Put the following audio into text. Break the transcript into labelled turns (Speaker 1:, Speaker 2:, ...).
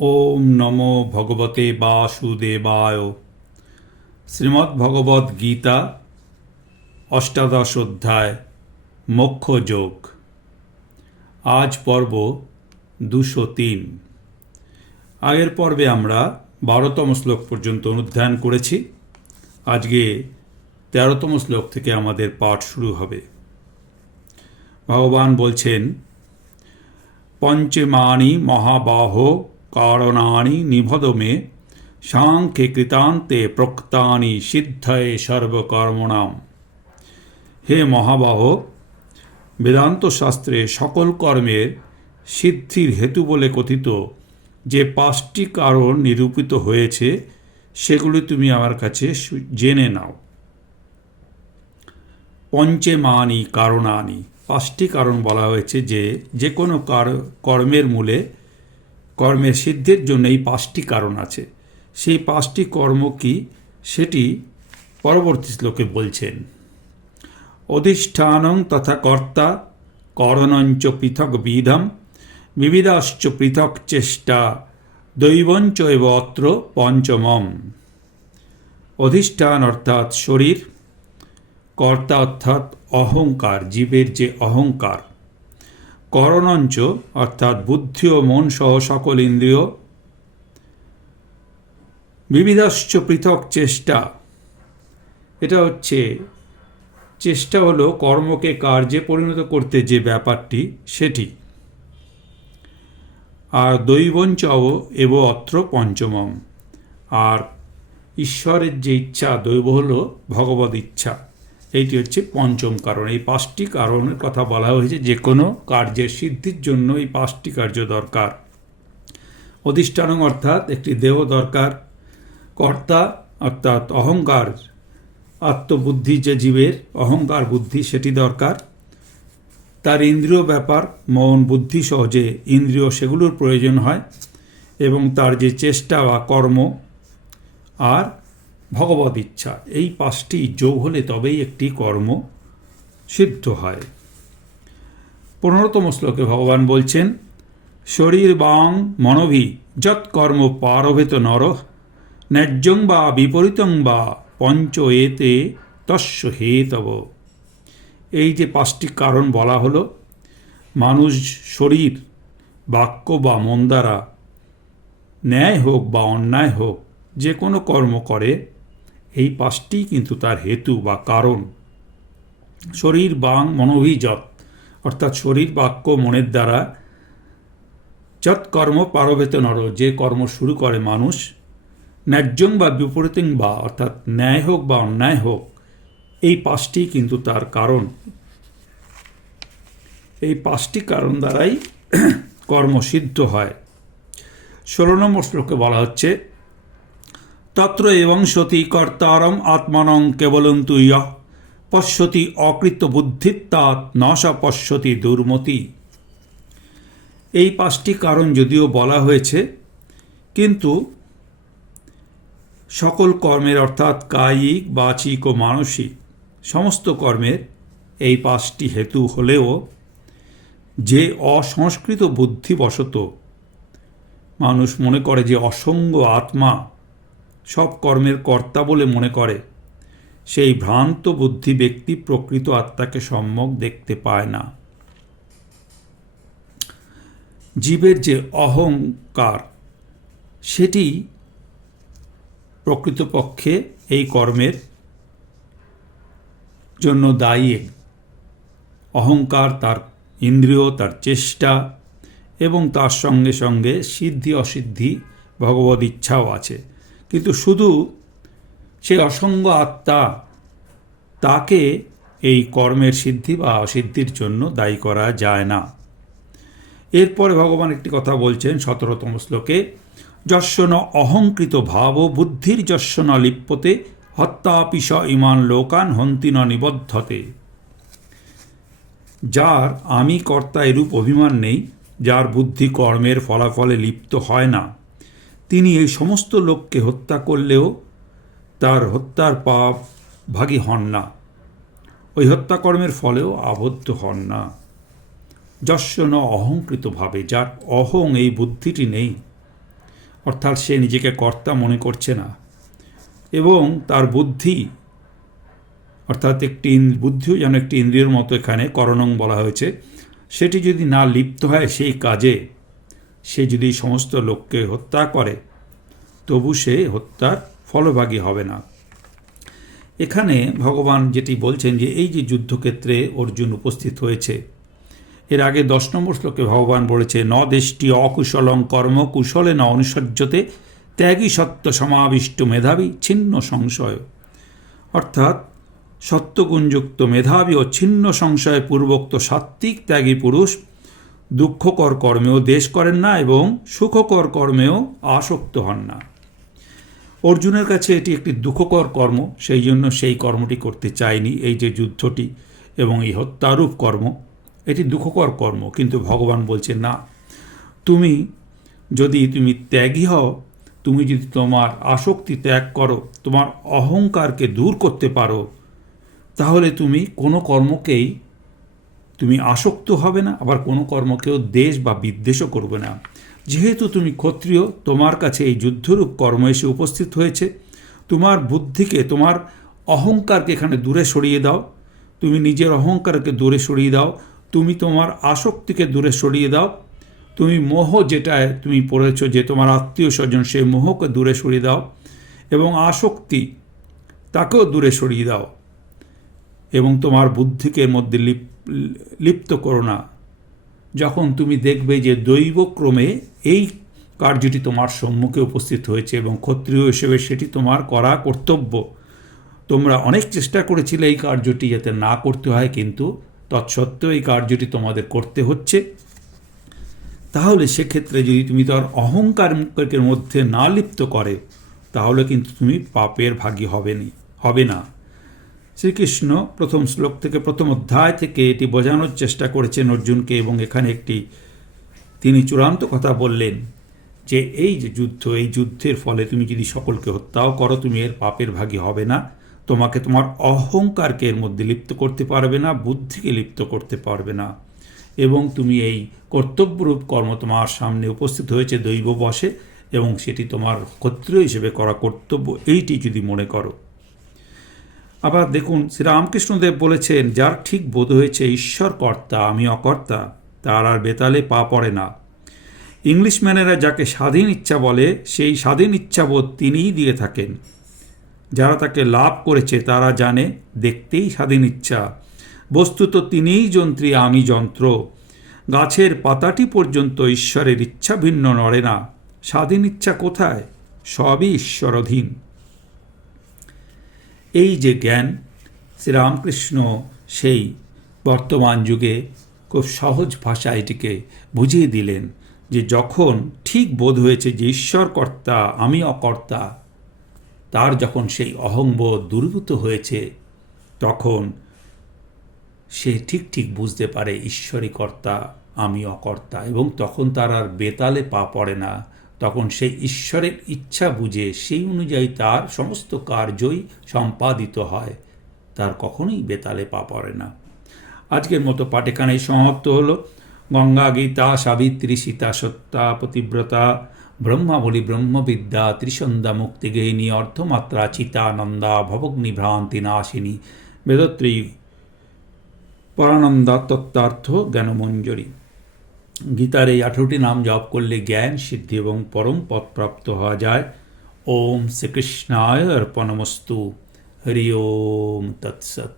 Speaker 1: ওম নমো ভগবতে বাসুদেবায়। শ্রীমদ্ ভগবদ্ গীতা অষ্টাদশ অধ্যায় মোক্ষ যোগ আজ পর্ব দুশো তিন। আগের পর্বে আমরা বারোতম শ্লোক পর্যন্ত অনুধ্যান করেছি। আজকে তেরোতম শ্লোক থেকে আমাদের পাঠ শুরু হবে। ভগবান বলছেন পঞ্চমানি মহাবাহ কারণানি নিভদ মে সাংখ্যে কৃতান্তে প্রক্তানি সিদ্ধয়ে সর্বকর্মণাম হে মহাবাহ বেদান্ত শাস্ত্রে সকল কর্মের সিদ্ধির হেতু বলে কথিত যে পাঁচটি কারণ নিরূপিত হয়েছে, সেগুলি তুমি আমার কাছে জেনে নাও। পঞ্চমানি কারণানি। পাঁচটি কারণ বলা হয়েছে যে যে কোনো কার- কর্মের মূলে কর্মের সিদ্ধির জন্য এই পাঁচটি কারণ আছে। সেই পাঁচটি কর্ম কি? সেটি পরবর্তী শ্লোকে বলছেন। অধিষ্ঠানং তথা কর্তা করণঞ্চ পৃথক বিধম বিবিধাশ্চ পৃথক চেষ্টা দৈবঞ্চ এব অত্র পঞ্চমম। অধিষ্ঠান অর্থাৎ শরীর, কর্তা অর্থাৎ অহংকার, জীবের যে অহংকার। করণঞ্চ, অর্থাৎ বুদ্ধি ও মন সহ সকল ইন্দ্রিয়, বিবিধাশ্চ পৃথক চেষ্টা। এটা হচ্ছে, চেষ্টা হলো কর্মকে কার্যে পরিণত করতে যে ব্যাপারটি, সেটি। আর দৈবঞ্চ এব অত্র পঞ্চমম। আর ঈশ্বরের যে ইচ্ছা, দৈব হল ভগবত ইচ্ছা। এইটি হচ্ছে পঞ্চম কারণ। এই পাঁচটি কারণের কথা বলা হয়েছে যে কোনো কার্যের সিদ্ধির জন্য এই পাঁচটি কার্য দরকার। অধিষ্ঠান অর্থাৎ একটি দেহ দরকার, কর্তা অর্থাৎ অহংকার, আত্মবুদ্ধি যে জীবের, অহংকার বুদ্ধি সেটি দরকার। তার ইন্দ্রিয় ব্যাপার, মন, বুদ্ধি সহজে ইন্দ্রিয় সেগুলোর প্রয়োজন হয় এবং তার যে চেষ্টা বা কর্ম, আর ভগবত ইচ্ছা। এই পাঁচটি যোগ হলে তবেই একটি কর্ম সিদ্ধ হয়। পনেরোতম শ্লোকে ভগবান বলছেন, শরীর বাং মনভি যৎ কর্ম পারভেত নর, ন্যায্যং বা বিপরীতং বা পঞ্চ এতে তস্য হেতব। এই যে পাঁচটি কারণ বলা হলো, মানুষ শরীর, বাক্য বা মন দ্বারা ন্যায় হোক বা অন্যায় হোক, যে কোনো কর্ম করে পাঁচটি কিন্তু তার হেতু বা কারণ। শরীর, বাং, মনোভিজত, অর্থাৎ শরীর, বাক্য, মনের দ্বারা যৎ কর্ম পারবেত নর যে কর্ম শুরু করে মানুষ, ন্যায্যং বা বিপরীতিং বা, অর্থাৎ ন্যায় হোক বা অন্যায় হোক, এই পাঁচটি কিন্তু তার কারণ। এই পাঁচটি কারণ দ্বারাই কর্মসিদ্ধ হয়। ষোলো নম্বর শ্লোকে বলা হচ্ছে তত্র এবং সতী কর্তারম আত্মানং কেবলন্তু ইয় পশ্যতি অকৃত বুদ্ধিত্বাৎ নশা পশ্যতি দুর্মতি। এই পাঁচটি কারণ যদিও বলা হয়েছে, কিন্তু সকল কর্মের অর্থাৎ কায়িক, বাচিক ও মানসিক সমস্ত কর্মের এই পাঁচটি হেতু হলেও যে অসংস্কৃত বুদ্ধিবশত মানুষ মনে করে যে অসঙ্গ আত্মা সব কর্মের কর্তা বলে মনে করে। সেই ভ্রান্ত বুদ্ধি ব্যক্তি প্রকৃত আত্মাকে সম্যক দেখতে পায় না। জীবের যে অহংকার, সেটি প্রকৃতপক্ষে এই কর্মের জন্য দায়ী। অহংকার তার ইন্দ্রিয়, তার চেষ্টা এবং তার সঙ্গে সঙ্গে সিদ্ধি অসিদ্ধি ভগবত ইচ্ছাও আছে। কিন্তু শুধু সেই অসঙ্গ আত্মা তাকে এই কর্মের সিদ্ধি বা অসিদ্ধির জন্য দায়ী করা যায় না। এরপরে ভগবান একটি কথা বলছেন সতেরোতম শ্লোকে যশ্বন অহংকৃত ভাব, বুদ্ধির যশ্বন লিপ্যতে হত্যাপিস ইমান লোকান হন্তি ন নিবদ্ধতে। যার আমি কর্তা এরূপ অভিমান নেই, যার বুদ্ধি কর্মের ফলাফলে লিপ্ত হয় না। তিনি এই সমস্ত লোককে হত্যা করলেও তার হত্যার পাপ ভাগী হন না। ওই হত্যাকর্মের ফলেও আবদ্ধ হন না। যশ্য ন অহংকৃতভাবে, যার অহং এই বুদ্ধিটি নেই, অর্থাৎ সে নিজেকে কর্তা মনে করছে না, এবং তার বুদ্ধি, অর্থাৎ একটি বুদ্ধিও যেন একটি ইন্দ্রিয়ের মতো এখানে করণং বলা হয়েছে, সেটি যদি না লিপ্ত হয় সেই কাজে সে যদি সমস্ত লোককে হত্যা করে, তবু সে হত্যার ফলভাগী হবে না। এখানে ভগবান যেটি বলছেন যে, এই যে যুদ্ধক্ষেত্রে অর্জুন উপস্থিত হয়েছে, এর আগে দশ নম্বর শ্লোকে ভগবান বলেছে, ন দেশটি অকুশলং কর্ম কুশলে ন অনুসর্যতে ত্যাগী সত্য সমাবিষ্ট মেধাবী ছিন্ন সংশয়। অর্থাৎ সত্যগুণযুক্ত মেধাবী ও ছিন্ন সংশয় পূর্বোক্ত সাত্ত্বিক ত্যাগী পুরুষ দুঃখকর কর্মেও দেশ করেন না এবং সুখকর কর্মেও আসক্ত হন না। অর্জুনের কাছে এটি একটি দুঃখকর কর্ম, সেই জন্য সেই কর্মটি করতে চায়নি এই যে যুদ্ধটি এবং এই হত্যারূপ কর্ম। এটি দুঃখকর কর্ম, কিন্তু ভগবান বলছে না, তুমি যদি তুমি ত্যাগী হও, তুমি যদি তোমার আসক্তি ত্যাগ করো, তোমার অহংকারকে দূর করতে পারো, তাহলে তুমি কোনো কর্মকেই তুমি আসক্ত হবে না, আবার কোনো কর্মকেও দেশ বা বিদ্বেষও করবে না। যেহেতু তুমি ক্ষত্রিয়, তোমার কাছে এই যুদ্ধরূপ কর্ম এসে উপস্থিত হয়েছে। তোমার বুদ্ধিকে, তোমার অহংকারকে এখানে দূরে সরিয়ে দাও। তুমি নিজের অহংকারকে দূরে সরিয়ে দাও। তুমি তোমার আসক্তিকে দূরে সরিয়ে দাও। তুমি মোহ যেটায় তুমি পড়েছ, যে তোমার আত্মীয় স্বজন, সেই মোহকে দূরে সরিয়ে দাও এবং আসক্তি তাকেও দূরে সরিয়ে দাও। এবং তোমার বুদ্ধিকে মধ্যে লিপ- লিপ্ত করো না। যখন তুমি দেখবে যে দৈবক্রমে এই কার্যটি তোমার সম্মুখে উপস্থিত হয়েছে এবং ক্ষত্রিয় হিসেবে সেটি তোমার করা কর্তব্য। তোমরা অনেক চেষ্টা করেছিলে এই কার্যটি যাতে না করতে হয়, কিন্তু তৎসত্ত্বেও এই কার্যটি তোমাদের করতে হচ্ছে। তাহলে সেক্ষেত্রে যদি তুমি তার অহংকারের মধ্যে না লিপ্ত করে, তাহলে কিন্তু তুমি পাপের ভাগী হবে নি হবে না। শ্রীকৃষ্ণ প্রথম শ্লোক থেকে প্রথম অধ্যায় থেকে এটি বোঝানোর চেষ্টা করেছেন অর্জুনকে এবং এখানে একটি তিনি চূড়ান্ত কথা বললেন যে এই যে যুদ্ধ, এই যুদ্ধের ফলে তুমি যদি সকলকে হত্যাও করো, তুমি এর পাপের ভাগী হবে না। তোমাকে তোমার অহংকারকে এর মধ্যে লিপ্ত করতে পারবে না, বুদ্ধিকে লিপ্ত করতে পারবে না। এবং তুমি এই কর্তব্যরূপ কর্ম তোমার সামনে উপস্থিত হয়েছে দৈব বসে এবং সেটি তোমার ক্ষত্রিয় হিসেবে করা কর্তব্য। এইটি যদি মনে করো। আবার দেখুন শ্রীরামকৃষ্ণদেব বলেছেন, যার ঠিক বোধ হয়েছে ঈশ্বর কর্তা আমি অকর্তা, তার আর বেতালে পা পড়ে না। ইংলিশম্যানেরা যাকে স্বাধীন ইচ্ছা বলে, সেই স্বাধীন ইচ্ছাবোধ তিনিই দিয়ে থাকেন। যারা তাকে লাভ করেছে, তারা জানে, দেখতেই স্বাধীন ইচ্ছা। বস্তুত তিনিই যন্ত্রী, আমি যন্ত্র। গাছের পাতাটি পর্যন্ত ঈশ্বরের ইচ্ছা ভিন্ন নড়ে না। স্বাধীন ইচ্ছা কোথায়? সবই ঈশ্বরাধীন। এই যে জ্ঞান, শ্রীরামকৃষ্ণ সেই বর্তমান যুগে খুব সহজ ভাষা এটিকে বুঝিয়ে দিলেন যে যখন ঠিক বোধ হয়েছে যে ঈশ্বর কর্তা আমি অকর্তা, তার যখন সেই অহংবোধ দূরীভূত হয়েছে, তখন সে ঠিক ঠিক বুঝতে পারে, ঈশ্বরই কর্তা, আমি অকর্তা, এবং তখন তার আর বেতালে পা পড়ে না। তখন সেই ঈশ্বরের ইচ্ছা বুঝে সেই অনুযায়ী তার সমস্ত কার্যই সম্পাদিত হয়। তার কখনোই বেতালে পা পড়ে না। আজকের মতো পাঠ এখানেই সমাপ্ত হলো। গঙ্গা গীতা সাবিত্রী সীতা সত্তা পতিব্রতা ব্রহ্মাবলী ব্রহ্মবিদ্যা ত্রিসন্ধ্যা মুক্তিগেহিনী অর্ধমাত্রা চিতানন্দা ভবগ্নি ভ্রান্তি নাশিনী বেদত্রী পরানন্দা তত্ত্বার্থ জ্ঞানমঞ্জরি। গীতার এই আঠেরোটি নাম জপ করলে জ্ঞান সিদ্ধি এবং পরম পদ প্রাপ্ত হওয়া যায় ওম শ্রীকৃষ্ণায় অর্পণমস্তু হরি ওম তৎসৎ